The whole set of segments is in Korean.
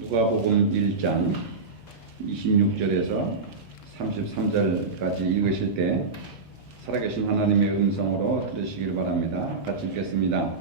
누가복음 1장 26절에서 33절까지 읽으실 때 살아계신 하나님의 음성으로 들으시길 바랍니다. 같이 읽겠습니다.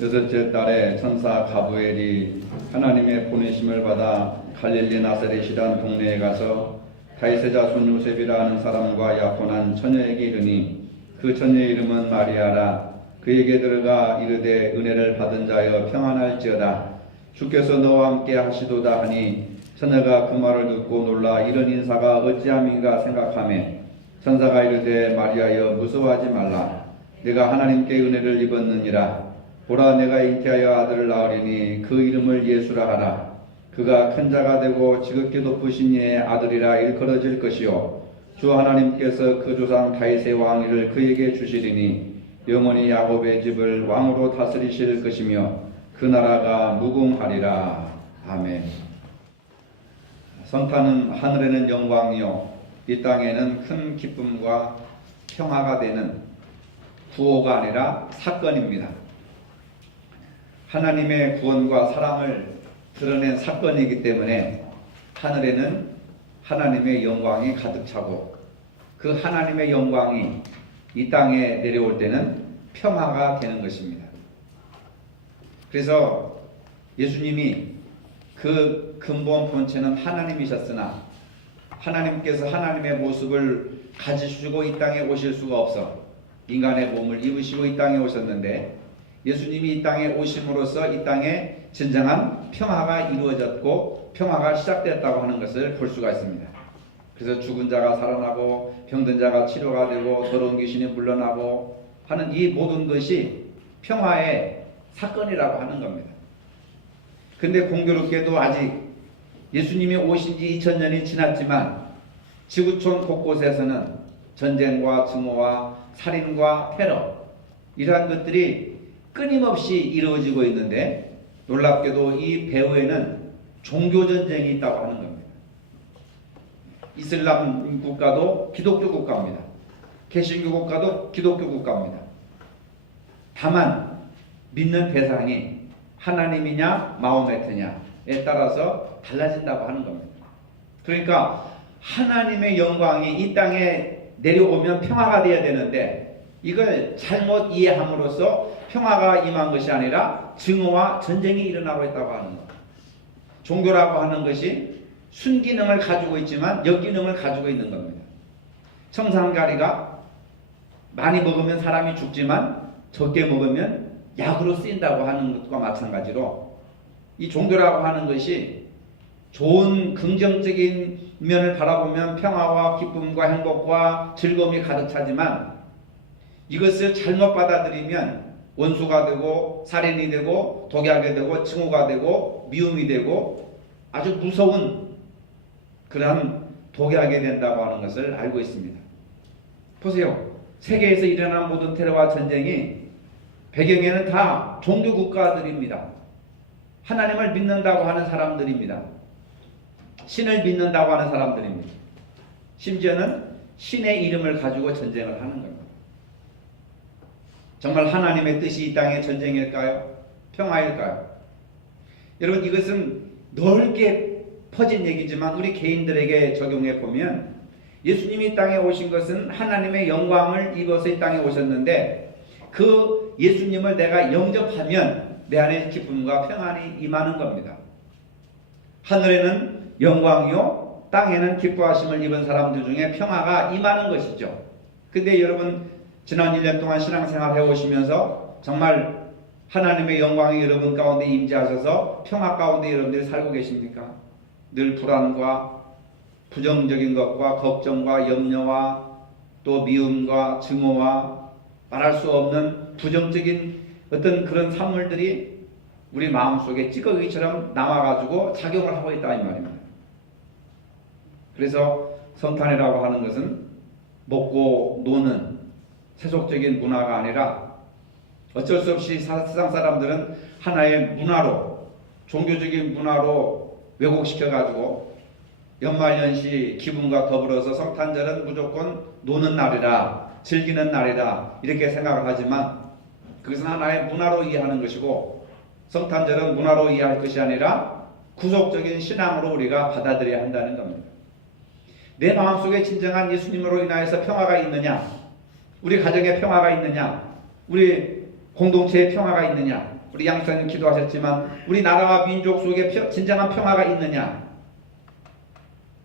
여섯째 달에 천사 가브엘이 하나님의 보내심을 받아 갈릴리 나사렛이란 동네에 가서 다윗의 자손 요셉이라 하는 사람과 약혼한 처녀에게 이르니 그 처녀의 이름은 마리아라. 그에게 들어가 이르되 은혜를 받은 자여 평안할지어다. 주께서 너와 함께 하시도다 하니 처녀가 그 말을 듣고 놀라 이런 인사가 어찌함인가 생각하매 천사가 이르되 마리아여 무서워하지 말라. 내가 하나님께 은혜를 입었느니라. 보라 내가 잉태하여 아들을 낳으리니 그 이름을 예수라 하라. 그가 큰 자가 되고 지극히 높으신 이의 아들이라 일컬어질 것이요 주 하나님께서 그 조상 다윗의 왕위를 그에게 주시리니 영원히 야곱의 집을 왕으로 다스리실 것이며 그 나라가 무궁하리라. 아멘. 성탄은 하늘에는 영광이요 이 땅에는 큰 기쁨과 평화가 되는 구호가 아니라 사건입니다. 하나님의 구원과 사랑을 드러낸 사건이기 때문에 하늘에는 하나님의 영광이 가득 차고 그 하나님의 영광이 이 땅에 내려올 때는 평화가 되는 것입니다. 그래서 예수님이 그 근본 본체는 하나님이셨으나 하나님께서 하나님의 모습을 가지시고 이 땅에 오실 수가 없어 인간의 몸을 입으시고 이 땅에 오셨는데 예수님이 이 땅에 오심으로써 이 땅에 진정한 평화가 이루어졌고 평화가 시작됐다고 하는 것을 볼 수가 있습니다. 그래서 죽은 자가 살아나고 병든 자가 치료가 되고 더러운 귀신이 물러나고 하는 이 모든 것이 평화의 사건이라고 하는 겁니다. 근데 공교롭게도 아직 예수님이 오신 지 2000년이 지났지만 지구촌 곳곳에서는 전쟁과 증오와 살인과 테러 이러한 것들이 끊임없이 이루어지고 있는데 놀랍게도 이 배후에는 종교전쟁이 있다고 하는 겁니다. 이슬람 국가도 기독교 국가입니다. 개신교 국가도 기독교 국가입니다. 다만 믿는 대상이 하나님이냐 마호메트냐에 따라서 달라진다고 하는 겁니다. 그러니까 하나님의 영광이 이 땅에 내려오면 평화가 되어야 되는데 이걸 잘못 이해함으로써 평화가 임한 것이 아니라 증오와 전쟁이 일어나고 있다고 하는 것. 종교라고 하는 것이 순기능을 가지고 있지만 역기능을 가지고 있는 겁니다. 청산가리가 많이 먹으면 사람이 죽지만 적게 먹으면 약으로 쓰인다고 하는 것과 마찬가지로 이 종교라고 하는 것이 좋은 긍정적인 면을 바라보면 평화와 기쁨과 행복과 즐거움이 가득 차지만 이것을 잘못 받아들이면 원수가 되고 살인이 되고 독약이 되고 증오가 되고 미움이 되고 아주 무서운 그러한 독약이 된다고 하는 것을 알고 있습니다. 보세요. 세계에서 일어난 모든 테러와 전쟁이 배경에는 다 종교 국가들입니다. 하나님을 믿는다고 하는 사람들입니다. 신을 믿는다고 하는 사람들입니다. 심지어는 신의 이름을 가지고 전쟁을 하는 겁니다. 정말 하나님의 뜻이 이 땅의 전쟁일까요? 평화일까요? 여러분 이것은 넓게 퍼진 얘기지만 우리 개인들에게 적용해 보면 예수님이 이 땅에 오신 것은 하나님의 영광을 입어서 이 땅에 오셨는데 그 예수님을 내가 영접하면 내 안에 기쁨과 평안이 임하는 겁니다. 하늘에는 영광이요 땅에는 기뻐하심을 입은 사람들 중에 평화가 임하는 것이죠. 근데 여러분 지난 1년 동안 신앙생활 해오시면서 정말 하나님의 영광이 여러분 가운데 임재하셔서 평화 가운데 여러분들이 살고 계십니까? 늘 불안과 부정적인 것과 걱정과 염려와 또 미움과 증오와 말할 수 없는 부정적인 어떤 그런 산물들이 우리 마음속에 찌꺼기처럼 남아가지고 작용을 하고 있다 이 말입니다. 그래서 성탄이라고 하는 것은 먹고 노는 세속적인 문화가 아니라 어쩔 수 없이 세상 사람들은 하나의 문화로 종교적인 문화로 왜곡시켜가지고 연말연시 기분과 더불어서 성탄절은 무조건 노는 날이라 즐기는 날이다 이렇게 생각을 하지만 그것은 하나의 문화로 이해하는 것이고 성탄절은 문화로 이해할 것이 아니라 구속적인 신앙으로 우리가 받아들여야 한다는 겁니다. 내 마음속에 진정한 예수님으로 인하여서 평화가 있느냐, 우리 가정에 평화가 있느냐, 우리 공동체에 평화가 있느냐, 우리 양사님 기도하셨지만 우리 나라와 민족 속에 진정한 평화가 있느냐,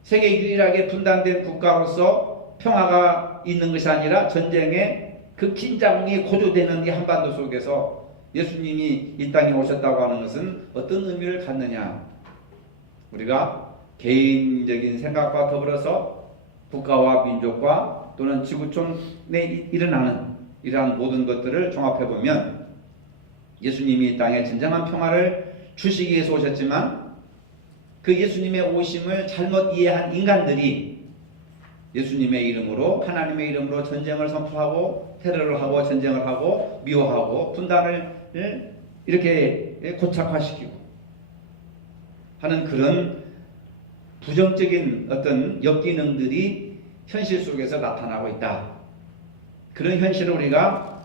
세계 유일하게 분단된 국가로서 평화가 있는 것이 아니라 전쟁의 그 긴장이 고조되는 이 한반도 속에서 예수님이 이 땅에 오셨다고 하는 것은 어떤 의미를 갖느냐, 우리가 개인적인 생각과 더불어서 국가와 민족과 또는 지구촌에 일어나는 이러한 모든 것들을 종합해보면 예수님이 이 땅에 진정한 평화를 주시기 위해서 오셨지만 그 예수님의 오심을 잘못 이해한 인간들이 예수님의 이름으로, 하나님의 이름으로 전쟁을 선포하고 테러를 하고 전쟁을 하고 미워하고 분단을 이렇게 고착화시키고 하는 그런 부정적인 어떤 역기능들이 현실 속에서 나타나고 있다. 그런 현실을 우리가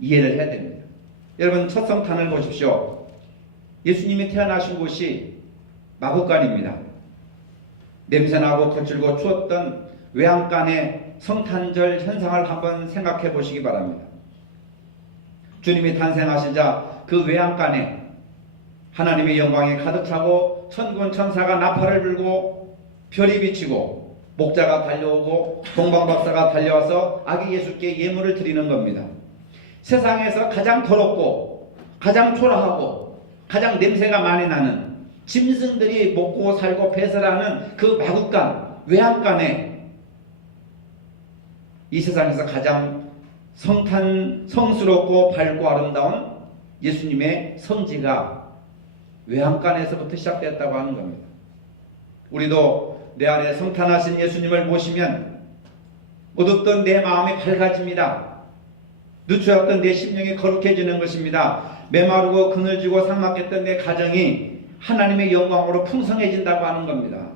이해를 해야 됩니다. 여러분, 첫 성탄을 보십시오. 예수님이 태어나신 곳이 마구간입니다. 냄새나고 거칠고 추웠던 외양간의 성탄절 현상을 한번 생각해 보시기 바랍니다. 주님이 탄생하시자 그 외양간에 하나님의 영광이 가득 차고 천군 천사가 나팔을 불고 별이 비치고 목자가 달려오고 동방박사가 달려와서 아기 예수께 예물을 드리는 겁니다. 세상에서 가장 더럽고 가장 초라하고 가장 냄새가 많이 나는 짐승들이 먹고 살고 배설하는 그 마구간, 외양간에 이 세상에서 가장 성스럽고 밝고 아름다운 예수님의 성지가 외양간에서부터 시작됐다고 하는 겁니다. 우리도 내 안에 성탄하신 예수님을 모시면 어둡던 내 마음이 밝아집니다. 누추했던 내 심령이 거룩해지는 것입니다. 메마르고 그늘지고 삭막했던 내 가정이 하나님의 영광으로 풍성해진다고 하는 겁니다.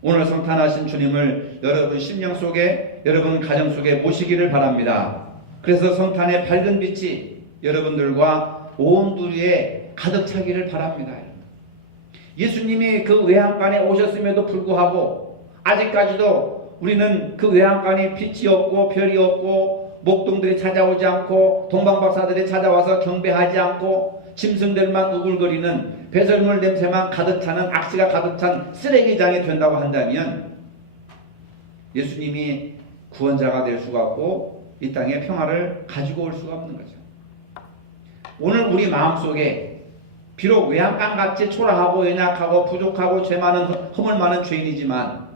오늘 성탄하신 주님을 여러분 심령 속에, 여러분 가정 속에 모시기를 바랍니다. 그래서 성탄의 밝은 빛이 여러분들과 온 두리에 가득 차기를 바랍니다. 예수님이 그 외양간에 오셨음에도 불구하고 아직까지도 우리는 그 외양간에 빛이 없고 별이 없고 목동들이 찾아오지 않고 동방박사들이 찾아와서 경배하지 않고 짐승들만 우글거리는 배설물 냄새만 가득 차는 악취가 가득 찬 쓰레기장이 된다고 한다면 예수님이 구원자가 될 수가 없고 이 땅에 평화를 가지고 올 수가 없는 거죠. 오늘 우리 마음속에 비록 외양간같이 초라하고 연약하고 부족하고 죄 많은 허물 많은 죄인이지만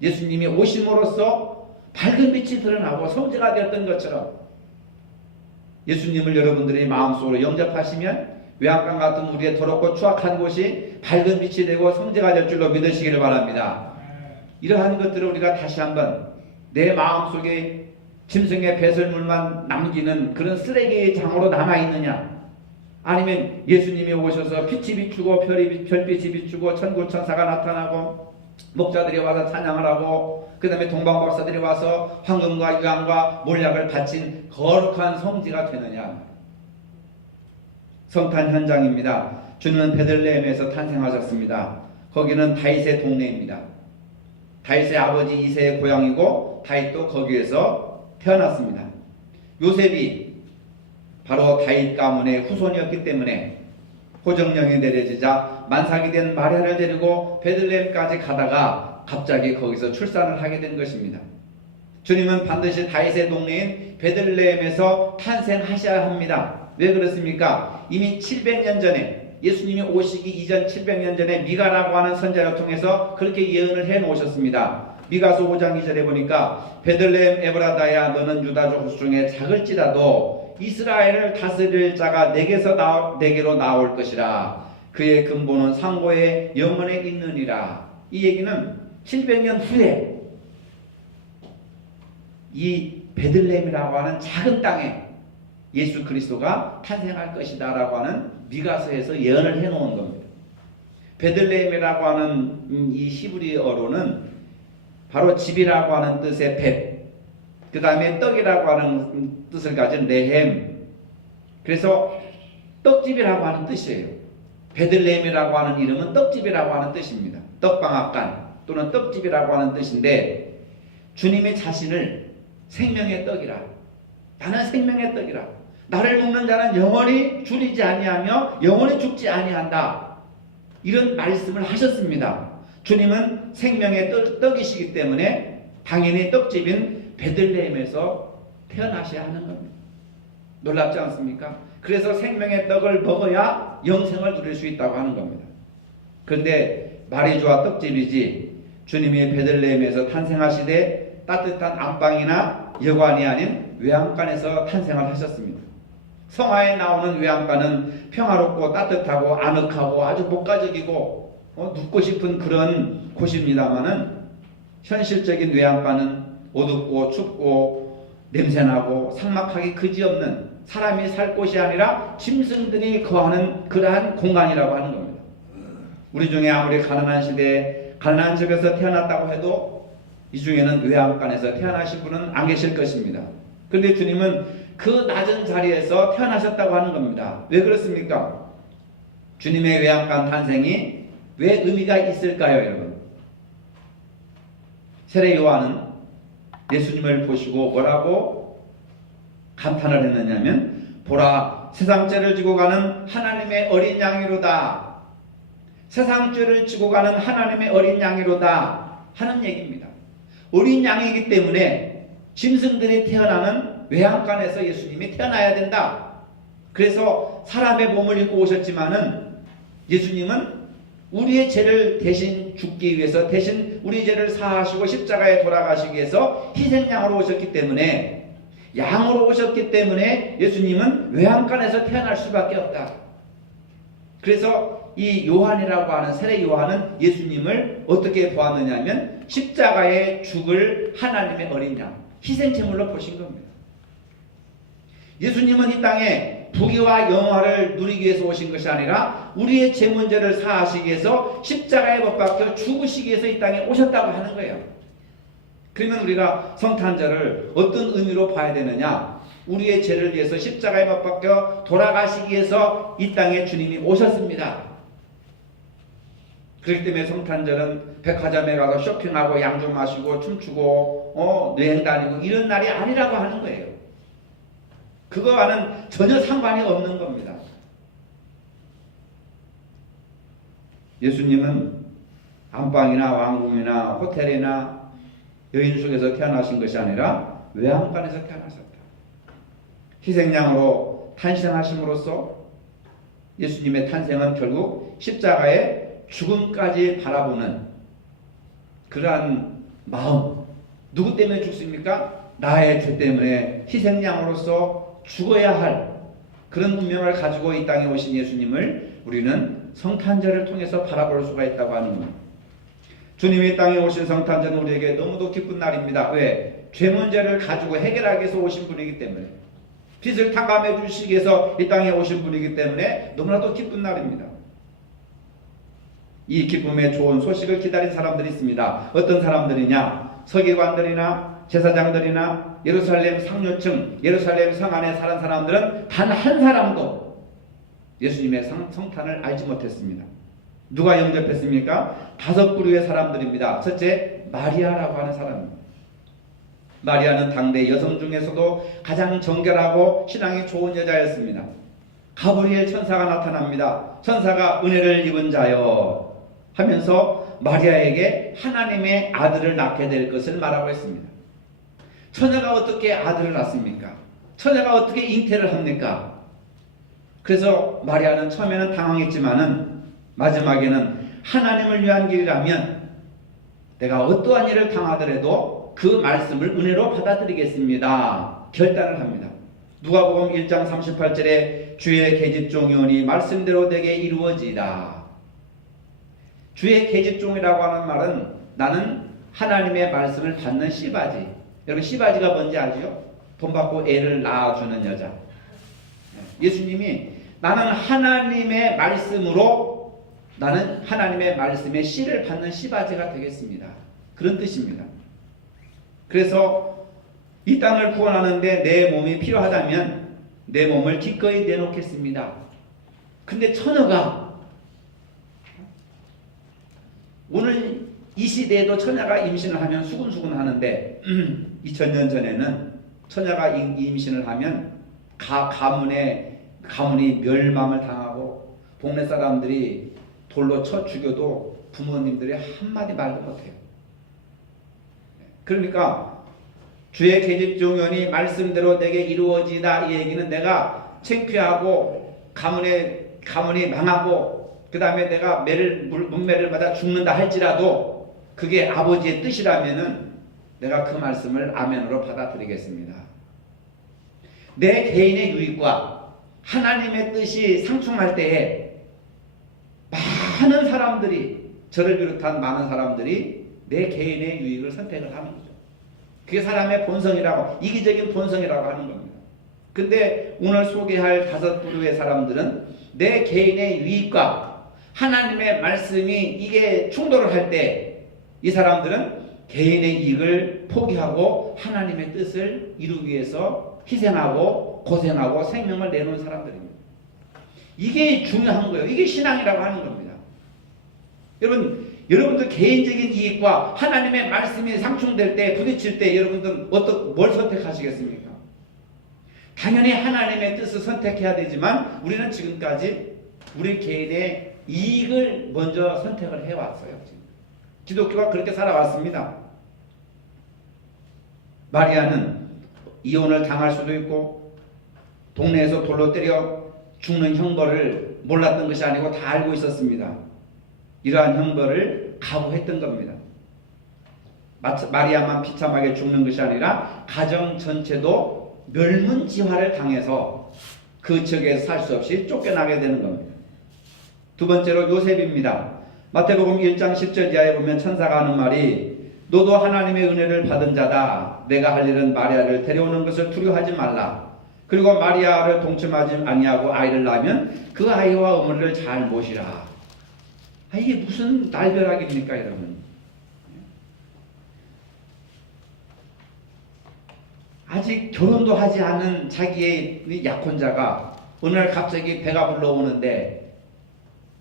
예수님이 오심으로써 밝은 빛이 드러나고 성지가 되었던 것처럼 예수님을 여러분들이 마음속으로 영접하시면 외양간 같은 우리의 더럽고 추악한 곳이 밝은 빛이 되고 성지가 될 줄로 믿으시기를 바랍니다. 이러한 것들을 우리가 다시 한번 내 마음속에 짐승의 배설물만 남기는 그런 쓰레기 장으로 남아있느냐, 아니면 예수님이 오셔서 빛이 비추고 별빛이 비추고 천군천사가 나타나고 목자들이 와서 찬양을 하고 그 다음에 동방박사들이 와서 황금과 유황과 몰약을 바친 거룩한 성지가 되느냐. 성탄 현장입니다. 주님은 베들레헴에서 탄생하셨습니다. 거기는 다윗의 동네입니다. 다윗의 아버지 이새의 고향이고 다윗도 거기에서 태어났습니다. 요셉이 바로 다윗 가문의 후손이었기 때문에 호정령이 내려지자 만삭이 된 마리아를 데리고 베들레헴까지 가다가 갑자기 거기서 출산을 하게 된 것입니다. 주님은 반드시 다윗의 동네인 베들레헴에서 탄생하셔야 합니다. 왜 그렇습니까? 이미 700년 전에 예수님이 오시기 이전 700년 전에 미가라고 하는 선자를 통해서 그렇게 예언을 해 놓으셨습니다. 미가서 5장 2절에 보니까 베들레헴 에브라다야 너는 유다족 후손 중에 작을지라도 이스라엘을 다스릴 자가 내게로 나올 것이라. 그의 근본은 상고의 영원에 있느니라. 이 얘기는 700년 후에 이 베들레헴이라고 하는 작은 땅에 예수 그리스도가 탄생할 것이다 라고 하는 미가서에서 예언을 해놓은 겁니다. 베들레헴이라고 하는 이 히브리어로는 바로 집이라고 하는 뜻의 벳, 그 다음에 떡이라고 하는 뜻을 가진 레헴, 그래서 떡집이라고 하는 뜻이에요. 베들레헴이라고 하는 이름은 떡집이라고 하는 뜻입니다. 떡방앗간 또는 떡집이라고 하는 뜻인데 주님의 자신을 생명의 떡이라, 나는 생명의 떡이라, 나를 먹는 자는 영원히 줄이지 아니하며 영원히 죽지 아니한다, 이런 말씀을 하셨습니다. 주님은 생명의 떡이시기 때문에 당연히 떡집인 베들레헴에서 태어나셔야 하는 겁니다. 놀랍지 않습니까? 그래서 생명의 떡을 먹어야 영생을 누릴 수 있다고 하는 겁니다. 그런데 말이 좋아 떡집이지 주님이 베들레헴에서 탄생하시되 따뜻한 안방이나 여관이 아닌 외양간에서 탄생을 하셨습니다. 성화에 나오는 외양간은 평화롭고 따뜻하고 아늑하고 아주 목가적이고 눕고 싶은 그런 곳입니다마는 현실적인 외양간은 어둡고 춥고 냄새나고 삭막하기 그지없는, 사람이 살 곳이 아니라 짐승들이 거하는 그러한 공간이라고 하는 겁니다. 우리 중에 아무리 가난한 시대에 가난한 집에서 태어났다고 해도 이 중에는 외양간에서 태어나신 분은 안 계실 것입니다. 그런데 주님은 그 낮은 자리에서 태어나셨다고 하는 겁니다. 왜 그렇습니까? 주님의 외양간 탄생이 왜 의미가 있을까요, 여러분? 세례 요한은 예수님을 보시고 뭐라고 감탄을 했느냐면, 보라, 세상 죄를 지고 가는 하나님의 어린 양이로다. 세상 죄를 지고 가는 하나님의 어린 양이로다 하는 얘기입니다. 어린 양이기 때문에 짐승들이 태어나는 외양간에서 예수님이 태어나야 된다. 그래서 사람의 몸을 입고 오셨지만은 예수님은 우리의 죄를 대신 죽기 위해서, 대신 우리 죄를 사하시고 십자가에 돌아가시기 위해서 희생양으로 오셨기 때문에, 양으로 오셨기 때문에 예수님은 외양간에서 태어날 수밖에 없다. 그래서 이 요한이라고 하는 세례 요한은 예수님을 어떻게 보았느냐 하면 십자가에 죽을 하나님의 어린 양, 희생제물로 보신 겁니다. 예수님은 이 땅에 부귀와 영화를 누리기 위해서 오신 것이 아니라 우리의 죄 문제를 사하시기 위해서 십자가에 못 박혀 죽으시기 위해서 이 땅에 오셨다고 하는 거예요. 그러면 우리가 성탄절을 어떤 의미로 봐야 되느냐? 우리의 죄를 위해서 십자가에 못 박혀 돌아가시기 위해서 이 땅에 주님이 오셨습니다. 그렇기 때문에 성탄절은 백화점에 가서 쇼핑하고 양주 마시고 춤추고 여행 다니고 이런 날이 아니라고 하는 거예요. 그거와는 전혀 상관이 없는 겁니다. 예수님은 안방이나 왕궁이나 호텔이나 여인숙에서 태어나신 것이 아니라 외양간에서 태어나셨다. 희생양으로 탄생하심으로써 예수님의 탄생은 결국 십자가의 죽음까지 바라보는 그러한 마음. 누구 때문에 죽습니까? 나의 죄 때문에 희생양으로서 죽어야 할 그런 운명을 가지고 이 땅에 오신 예수님을 우리는 성탄절을 통해서 바라볼 수가 있다고 하는 겁니다. 주님이 이 땅에 오신 성탄절은 우리에게 너무도 기쁜 날입니다. 왜? 죄 문제를 가지고 해결하기 위해서 오신 분이기 때문에, 빚을 탕감해 주시기 위해서 이 땅에 오신 분이기 때문에 너무나도 기쁜 날입니다. 이 기쁨의 좋은 소식을 기다린 사람들이 있습니다. 어떤 사람들이냐? 서기관들이나 제사장들이나 예루살렘 상류층, 예루살렘 성 안에 사는 사람들은 단 한 사람도 예수님의 성탄을 알지 못했습니다. 누가 영접했습니까? 5부류의 사람들입니다. 첫째, 마리아라고 하는 사람입니다. 마리아는 당대 여성 중에서도 가장 정결하고 신앙이 좋은 여자였습니다. 가브리엘 천사가 나타납니다. 천사가 은혜를 입은 자여 하면서 마리아에게 하나님의 아들을 낳게 될 것을 말하고 있습니다. 처녀가 어떻게 아들을 낳습니까? 처녀가 어떻게 잉태를 합니까? 그래서 마리아는 처음에는 당황했지만은 마지막에는 하나님을 위한 길이라면 내가 어떠한 일을 당하더라도 그 말씀을 은혜로 받아들이겠습니다. 결단을 합니다. 누가복음 1장 38절에 주의 계집종이 오니 말씀대로 되게 이루어지이다. 주의 계집종이라고 하는 말은 나는 하나님의 말씀을 받는 씨바지. 여러분 씨바지가 뭔지 아시죠? 돈 받고 애를 낳아주는 여자. 예수님이 나는 하나님의 말씀으로, 나는 하나님의 말씀의 씨를 받는 씨바지가 되겠습니다. 그런 뜻입니다. 그래서 이 땅을 구원하는데 내 몸이 필요하다면 내 몸을 기꺼이 내놓겠습니다. 근데 처녀가 오늘 이 시대에도 처녀가 임신을 하면 수근수근 하는데 2000년 전에는 처녀가 임신을 하면 가문이 멸망을 당하고 동네 사람들이 돌로 쳐 죽여도 부모님들이 한마디 말도 못해요. 그러니까 주의 계집종연이 말씀대로 내게 이루어지다, 이 얘기는 내가 창피하고 가문이 망하고 그 다음에 내가 문매를 받아 죽는다 할지라도 그게 아버지의 뜻이라면은 내가 그 말씀을 아멘으로 받아들이겠습니다. 내 개인의 유익과 하나님의 뜻이 상충할 때에 많은 사람들이, 저를 비롯한 많은 사람들이 내 개인의 유익을 선택을 하는 거죠. 그게 사람의 본성이라고, 이기적인 본성이라고 하는 겁니다. 근데 오늘 소개할 5부류의 사람들은 내 개인의 유익과 하나님의 말씀이 이게 충돌을 할 때 이 사람들은 개인의 이익을 포기하고 하나님의 뜻을 이루기 위해서 희생하고 고생하고 생명을 내놓은 사람들입니다. 이게 중요한 거예요. 이게 신앙이라고 하는 겁니다. 여러분들 개인적인 이익과 하나님의 말씀이 상충될 때, 부딪힐 때 여러분들 뭘 선택하시겠습니까? 당연히 하나님의 뜻을 선택해야 되지만 우리는 지금까지 우리 개인의 이익을 먼저 선택을 해왔어요. 기독교가 그렇게 살아왔습니다. 마리아는 이혼을 당할 수도 있고 동네에서 돌로 때려 죽는 형벌을 몰랐던 것이 아니고 다 알고 있었습니다. 이러한 형벌을 각오했던 겁니다. 마리아만 비참하게 죽는 것이 아니라 가정 전체도 멸문지화를 당해서 그 지역에서 살 수 없이 쫓겨나게 되는 겁니다. 두 번째로 요셉입니다. 마태복음 1장 10절 이하에 보면 천사가 하는 말이 너도 하나님의 은혜를 받은 자다. 내가 할 일은 마리아를 데려오는 것을 두려워하지 말라. 그리고 마리아를 동침하지 아니하고 아이를 낳으면 그 아이와 어머니를 잘 모시라. 이게 무슨 날벼락입니까, 여러분? 아직 결혼도 하지 않은 자기의 약혼자가 어느 날 갑자기 배가 불러오는데,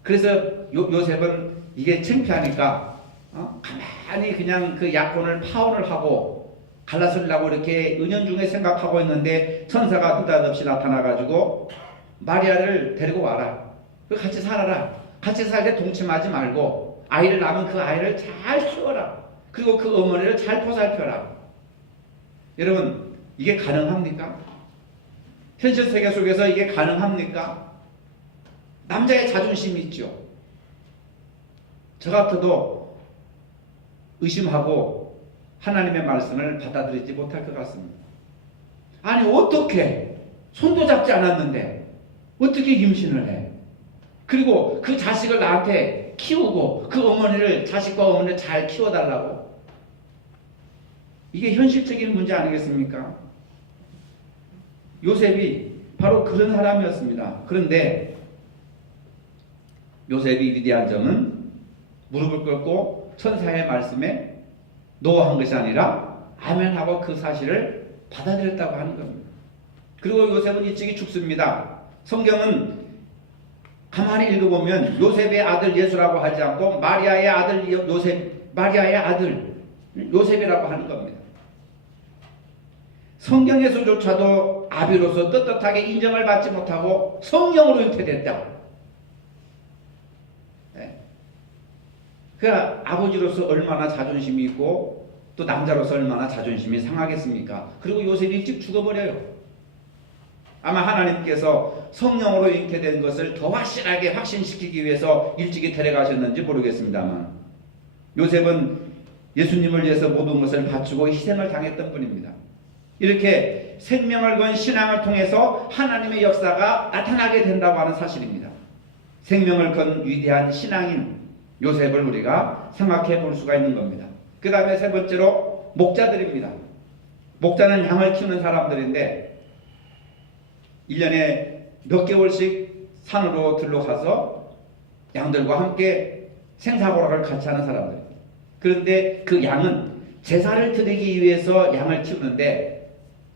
그래서 요셉은 이게 창피하니까 가만히 그냥 그 약혼을 파혼을 하고 갈라서려고 이렇게 은연중에 생각하고 있는데 천사가 느닷없이 나타나가지고 마리아를 데리고 와라. 같이 살아라. 같이 살 때 동침하지 말고 아이를 낳으면 그 아이를 잘 키워라. 그리고 그 어머니를 잘 보살펴라. 여러분, 이게 가능합니까? 현실 세계 속에서 이게 가능합니까? 남자의 자존심이 있죠. 저 같아도 의심하고 하나님의 말씀을 받아들이지 못할 것 같습니다. 아니, 어떻게 손도 잡지 않았는데 어떻게 임신을 해? 그리고 그 자식을 나한테 키우고 그 어머니를, 자식과 어머니를 잘 키워달라고? 이게 현실적인 문제 아니겠습니까? 요셉이 바로 그런 사람이었습니다. 그런데 요셉이 위대한 점은 무릎을 꿇고 천사의 말씀에 노한 것이 아니라 아멘하고 그 사실을 받아들였다고 하는 겁니다. 그리고 요셉은 일찍이 죽습니다. 성경은 가만히 읽어보면 요셉의 아들 예수라고 하지 않고 마리아의 아들 마리아의 아들 요셉이라고 하는 겁니다. 성경에서조차도 아비로서 떳떳하게 인정을 받지 못하고 성령으로 잉태됐다. 그 아버지로서 얼마나 자존심이 있고 또 남자로서 얼마나 자존심이 상하겠습니까? 그리고 요셉이 일찍 죽어버려요. 아마 하나님께서 성령으로 잉태된 것을 더 확실하게 확신시키기 위해서 일찍이 데려가셨는지 모르겠습니다만 요셉은 예수님을 위해서 모든 것을 바치고 희생을 당했던 분입니다. 이렇게 생명을 건 신앙을 통해서 하나님의 역사가 나타나게 된다고 하는 사실입니다. 생명을 건 위대한 신앙인 요셉을 우리가 생각해 볼 수가 있는 겁니다. 그 다음에 세 번째로 목자들입니다. 목자는 양을 키우는 사람들인데 1년에 몇 개월씩 산으로 들러가서 양들과 함께 생사고락을 같이 하는 사람들입니다. 그런데 그 양은 제사를 드리기 위해서 양을 키우는데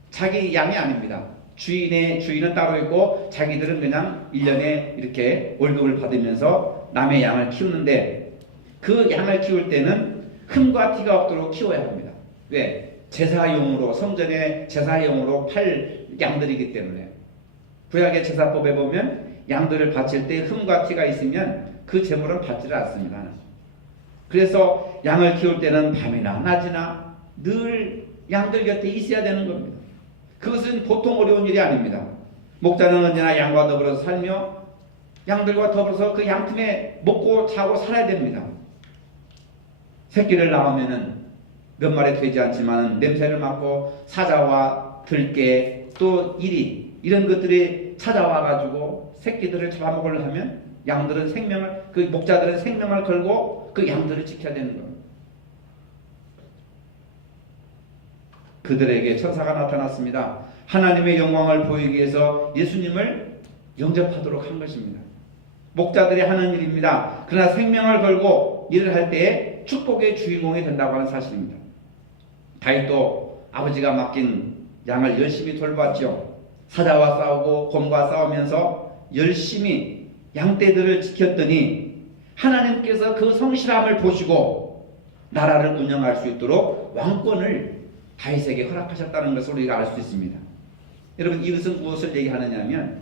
자기 양이 아닙니다. 주인은 따로 있고 자기들은 그냥 1년에 이렇게 월급을 받으면서 남의 양을 키우는데 그 양을 키울 때는 흠과 티가 없도록 키워야 합니다. 왜? 제사용으로, 성전의 제사용으로 팔 양들이기 때문에. 구약의 제사법에 보면 양들을 바칠 때 흠과 티가 있으면 그 제물은 받지를 않습니다. 그래서 양을 키울 때는 밤이나 낮이나 늘 양들 곁에 있어야 되는 겁니다. 그것은 보통 어려운 일이 아닙니다. 목자는 언제나 양과 더불어서 살며 양들과 더불어서 그 양틈에 먹고 자고 살아야 됩니다. 새끼를 낳으면은 몇 마리 되지 않지만 냄새를 맡고 사자와 들깨 또 이리 이런 것들이 찾아와 가지고 새끼들을 잡아먹으려 하면 양들은 생명을, 그 목자들은 생명을 걸고 그 양들을 지켜야 되는 겁니다. 그들에게 천사가 나타났습니다. 하나님의 영광을 보이기 위해서 예수님을 영접하도록 한 것입니다. 목자들이 하는 일입니다. 그러나 생명을 걸고 일을 할 때에 축복의 주인공이 된다고 하는 사실입니다. 다윗도 아버지가 맡긴 양을 열심히 돌봤죠. 사자와 싸우고 곰과 싸우면서 열심히 양떼들을 지켰더니 하나님께서 그 성실함을 보시고 나라를 운영할 수 있도록 왕권을 다윗에게 허락하셨다는 것을 우리가 알 수 있습니다. 여러분, 이것은 무엇을 얘기하느냐면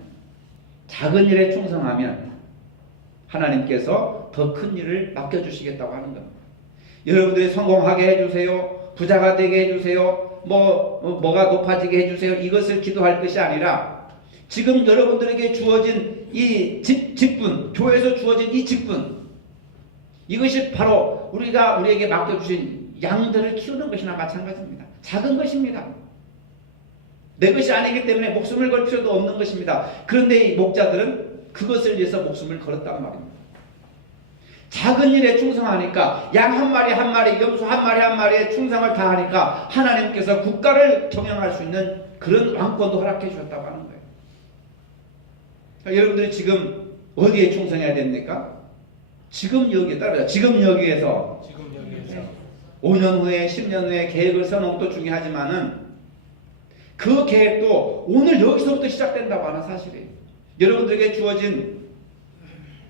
작은 일에 충성하면 하나님께서 더 큰 일을 맡겨주시겠다고 하는 겁니다. 여러분들이 성공하게 해주세요. 부자가 되게 해주세요. 뭐가 높아지게 해주세요. 이것을 기도할 것이 아니라 지금 여러분들에게 주어진 이 직분, 교회에서 주어진 이 직분, 이것이 바로 우리에게 맡겨주신 양들을 키우는 것이나 마찬가지입니다. 작은 것입니다. 내 것이 아니기 때문에 목숨을 걸 필요도 없는 것입니다. 그런데 이 목자들은 그것을 위해서 목숨을 걸었단 말입니다. 작은 일에 충성하니까 양 한 마리 한 마리, 염소 한 마리 한 마리에 충성을 다하니까 하나님께서 국가를 경영할 수 있는 그런 왕권도 허락해 주셨다고 하는 거예요. 그러니까 여러분들이 지금 어디에 충성해야 됩니까? 지금 여기에 따라서 지금 여기에서 5년 후에 10년 후에 계획을 세우는 것도 중요하지만은 그 계획도 오늘 여기서부터 시작된다고 하는 사실이에요. 여러분들에게 주어진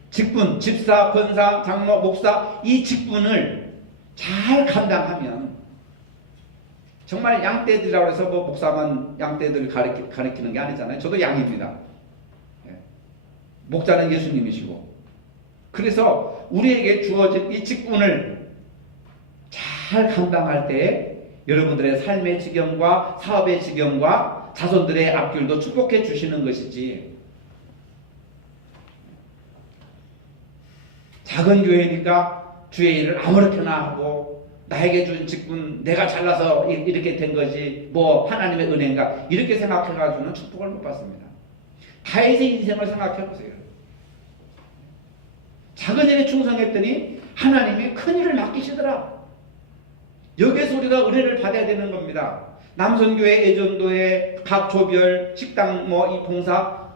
직분, 집사, 권사, 장로, 목사, 이 직분을 잘 감당하면 정말 양떼들이라고 해서 목사만 양떼들을 가리키는 게 아니잖아요. 저도 양입니다. 목자는 예수님이시고. 그래서 우리에게 주어진 이 직분을 잘 감당할 때 여러분들의 삶의 지경과 사업의 지경과 자손들의 앞길도 축복해 주시는 것이지, 작은 교회니까 주의 일을 아무렇게나 하고 나에게 준 직분 내가 잘나서 이렇게 된 거지 하나님의 은혜인가 이렇게 생각해가지고는 축복을 못 받습니다. 다윗의 인생을 생각해보세요. 작은 일에 충성했더니 하나님이 큰 일을 맡기시더라. 여기에서 우리가 은혜를 받아야 되는 겁니다. 남선교회, 예전도회, 각 조별, 식당 이 봉사,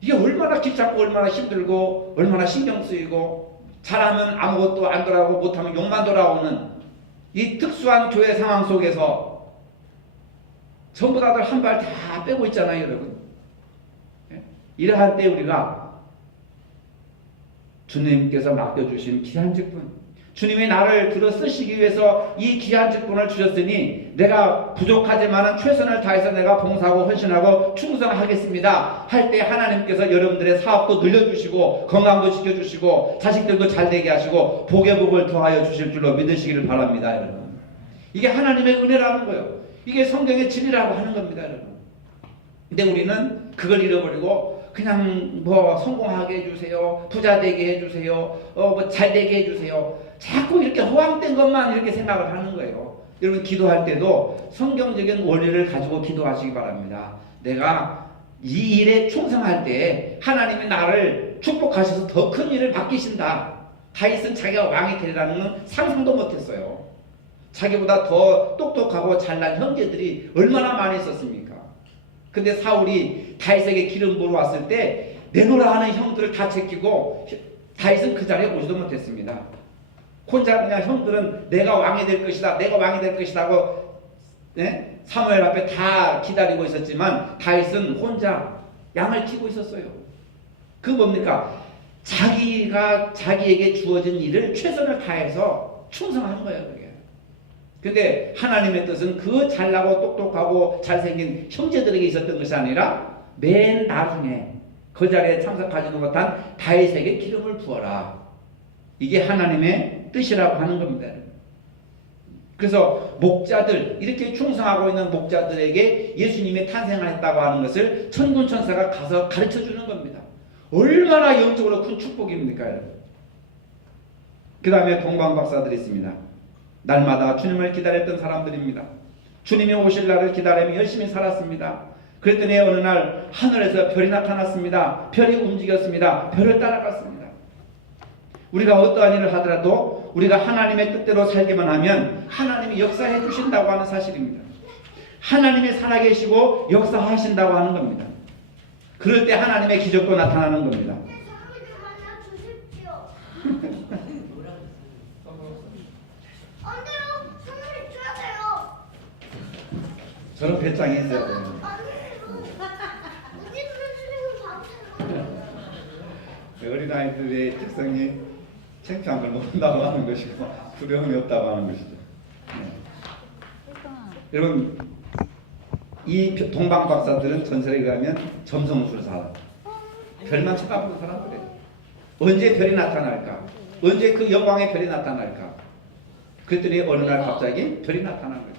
이게 얼마나 귀찮고 얼마나 힘들고 얼마나 신경 쓰이고 잘하면 아무것도 안 돌아오고 못하면 욕만 돌아오는 이 특수한 교회 상황 속에서 전부 다들 한 발 다 빼고 있잖아요, 여러분. 이러한 때 우리가 주님께서 맡겨주신 귀한 직분, 주님이 나를 들어 쓰시기 위해서 이 귀한 직분을 주셨으니 내가 부족하지만 최선을 다해서 내가 봉사하고 헌신하고 충성하겠습니다 할 때 하나님께서 여러분들의 사업도 늘려주시고 건강도 지켜주시고 자식들도 잘되게 하시고 복의 복을 더하여 주실 줄로 믿으시기를 바랍니다. 여러분, 이게 하나님의 은혜라는 거예요. 이게 성경의 진리라고 하는 겁니다. 여러분, 근데 우리는 그걸 잃어버리고 그냥 성공하게 해주세요, 부자 되게 해주세요, 잘 되게 해주세요, 자꾸 이렇게 허황된 것만 이렇게 생각을 하는 거예요. 여러분, 기도할 때도 성경적인 원리를 가지고 기도하시기 바랍니다. 내가 이 일에 충성할 때 하나님이 나를 축복하셔서 더 큰 일을 맡기신다. 다윗은 자기가 왕이 되리라는 건 상상도 못했어요. 자기보다 더 똑똑하고 잘난 형제들이 얼마나 많이 있었습니까? 근데 사울이 다윗에게 기름 부어 왔을 때 내놓으라 하는 형들을 다 제끼고 다윗은 그 자리에 오지도 못했습니다. 혼자 그냥 형들은 내가 왕이 될 것이다, 내가 왕이 될 것이다 하고 사무엘 앞에 다 기다리고 있었지만 다윗은 혼자 양을 키우고 있었어요. 그 뭡니까? 자기가 자기에게 주어진 일을 최선을 다해서 충성한 거예요. 그게. 근데 하나님의 뜻은 그 잘나고 똑똑하고 잘생긴 형제들에게 있었던 것이 아니라 맨 나중에 그 자리에 참석하지도 못한 다윗에게 기름을 부어라. 이게 하나님의 뜻이라고 하는 겁니다. 그래서 목자들, 이렇게 충성하고 있는 목자들에게 예수님이 탄생했다고 하는 것을 천군천사가 가서 가르쳐 주는 겁니다. 얼마나 영적으로 큰 축복입니까? 그 다음에 동방박사들이 있습니다. 날마다 주님을 기다렸던 사람들입니다. 주님이 오실 날을 기다리며 열심히 살았습니다. 그랬더니 어느 날 하늘에서 별이 나타났습니다. 별이 움직였습니다. 별을 따라갔습니다. 우리가 어떠한 일을 하더라도 우리가 하나님의 뜻대로 살기만 하면 하나님이 역사해 주신다고 하는 사실입니다. 하나님이 살아계시고 역사하신다고 하는 겁니다. 그럴 때 하나님의 기적도 나타나는 겁니다. 저런 배짱이 있어요. 어린아이들의 특성이 창피한 걸 못한다고 하는 것이고 두려움이 없다고 하는 것이죠. 여러분, 이 동방박사들은 전설에 의하면 점성술사, 별만 쳐다보는 사람들이에요. 언제 별이 나타날까? 언제 그 영광의 별이 나타날까? 그랬더니 어느 날 갑자기 별이 나타난 거예요.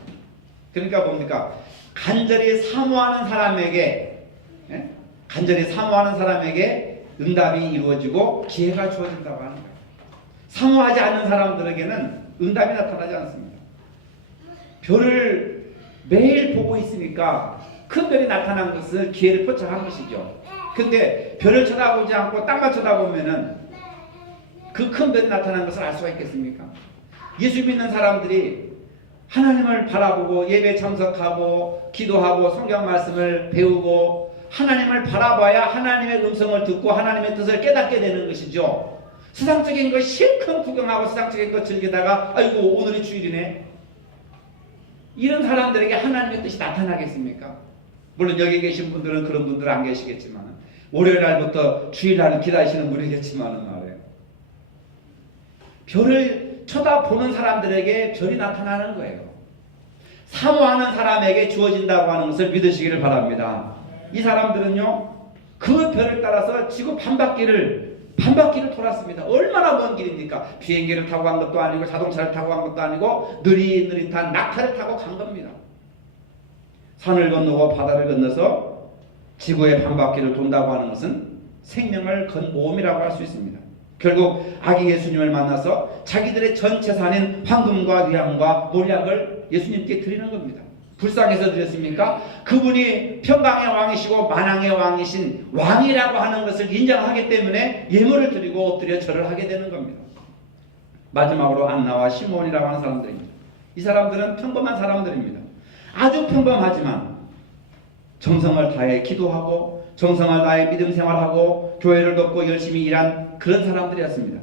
그러니까 뭡니까? 간절히 사모하는 사람에게 응답이 이루어지고 기회가 주어진다고 하는 거예요. 사모하지 않는 사람들에게는 응답이 나타나지 않습니다. 별을 매일 보고 있으니까 큰 별이 나타난 것을 기회를 포착한 것이죠. 근데 별을 쳐다보지 않고 땅만 쳐다보면은 그 큰 별이 나타난 것을 알 수가 있겠습니까? 예수 믿는 사람들이 하나님을 바라보고 예배 참석하고 기도하고 성경 말씀을 배우고 하나님을 바라봐야 하나님의 음성을 듣고 하나님의 뜻을 깨닫게 되는 것이죠. 세상적인 거 실컷 구경하고 세상적인 거 즐기다가 아이고 오늘이 주일이네, 이런 사람들에게 하나님의 뜻이 나타나겠습니까? 물론 여기 계신 분들은 그런 분들은 안 계시겠지만 월요일 날부터 주일날을 기다리시는 분이겠지만 말이에요. 별을 쳐다보는 사람들에게 별이 나타나는 거예요. 사모하는 사람에게 주어진다고 하는 것을 믿으시기를 바랍니다. 이 사람들은요, 그 별을 따라서 지구 반바퀴를 돌았습니다. 얼마나 먼 길입니까? 비행기를 타고 간 것도 아니고 자동차를 타고 간 것도 아니고 느릿느릿한 낙타를 타고 간 겁니다. 산을 건너고 바다를 건너서 지구의 반바퀴를 돈다고 하는 것은 생명을 건 모험이라고 할 수 있습니다. 결국 아기 예수님을 만나서 자기들의 전 재산인 황금과 위암과 몰약을 예수님께 드리는 겁니다. 불쌍해서 드렸습니까? 그분이 평강의 왕이시고 만왕의 왕이신 왕이라고 하는 것을 인정하기 때문에 예물을 드리고 엎드려 절을 하게 되는 겁니다. 마지막으로 안나와 시몬이라고 하는 사람들입니다. 이 사람들은 평범한 사람들입니다. 아주 평범하지만 정성을 다해 기도하고 정성을 다해 믿음 생활하고 교회를 돕고 열심히 일한 그런 사람들이었습니다.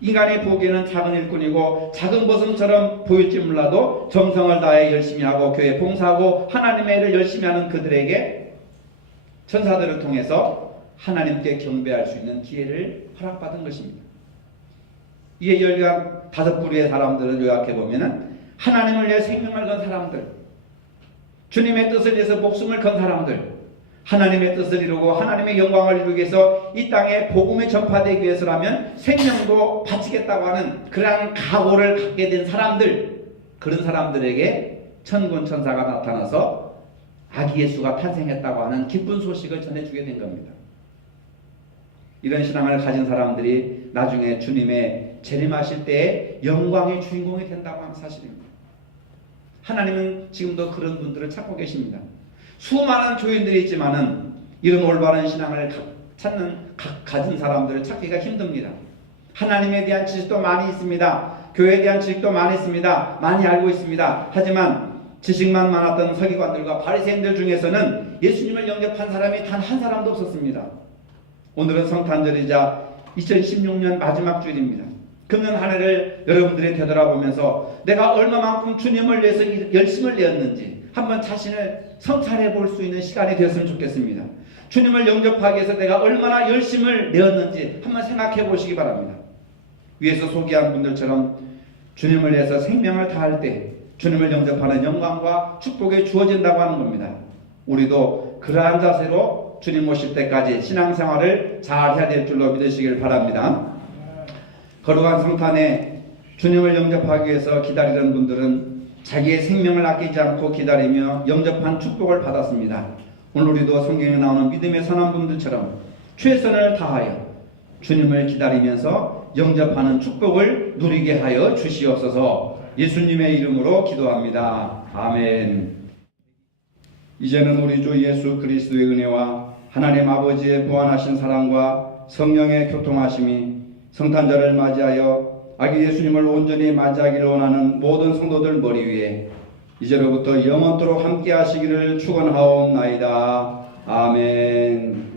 인간이 보기에는 작은 일꾼이고 작은 보석처럼 보일지 몰라도 정성을 다해 열심히 하고 교회 봉사하고 하나님의 일을 열심히 하는 그들에게 천사들을 통해서 하나님께 경배할 수 있는 기회를 허락받은 것입니다. 이에 열강 5부류의 사람들을 요약해보면 하나님을 위해 생명을 건 사람들, 주님의 뜻을 위해서 목숨을 건 사람들, 하나님의 뜻을 이루고 하나님의 영광을 이루기 위해서 이 땅에 복음이 전파되기 위해서라면 생명도 바치겠다고 하는 그러한 각오를 갖게 된 사람들, 그런 사람들에게 천군 천사가 나타나서 아기 예수가 탄생했다고 하는 기쁜 소식을 전해주게 된 겁니다. 이런 신앙을 가진 사람들이 나중에 주님의 재림하실 때에 영광의 주인공이 된다고 하는 사실입니다. 하나님은 지금도 그런 분들을 찾고 계십니다. 수많은 교인들이 있지만은 이런 올바른 신앙을 가진 사람들을 찾기가 힘듭니다. 하나님에 대한 지식도 많이 있습니다. 교회에 대한 지식도 많이 있습니다. 많이 알고 있습니다. 하지만 지식만 많았던 서기관들과 바리새인들 중에서는 예수님을 영접한 사람이 단 한 사람도 없었습니다. 오늘은 성탄절이자 2016년 마지막 주일입니다. 금년 한 해를 여러분들이 되돌아보면서 내가 얼마만큼 주님을 위해서 열심을 내었는지 한번 자신을 성찰해 볼 수 있는 시간이 되었으면 좋겠습니다. 주님을 영접하기 위해서 내가 얼마나 열심을 내었는지 한번 생각해 보시기 바랍니다. 위에서 소개한 분들처럼 주님을 위해서 생명을 다할 때 주님을 영접하는 영광과 축복이 주어진다고 하는 겁니다. 우리도 그러한 자세로 주님 오실 때까지 신앙생활을 잘 해야 될 줄로 믿으시길 바랍니다. 거룩한 성탄에 주님을 영접하기 위해서 기다리는 분들은 자기의 생명을 아끼지 않고 기다리며 영접한 축복을 받았습니다. 오늘 우리도 성경에 나오는 믿음의 선한 분들처럼 최선을 다하여 주님을 기다리면서 영접하는 축복을 누리게 하여 주시옵소서. 예수님의 이름으로 기도합니다. 아멘. 이제는 우리 주 예수 그리스도의 은혜와 하나님 아버지의 무한하신 사랑과 성령의 교통하심이 성탄절을 맞이하여 아기 예수님을 온전히 맞이하기를 원하는 모든 성도들 머리 위에 이제로부터 영원토록 함께 하시기를 축원하옵나이다. 아멘.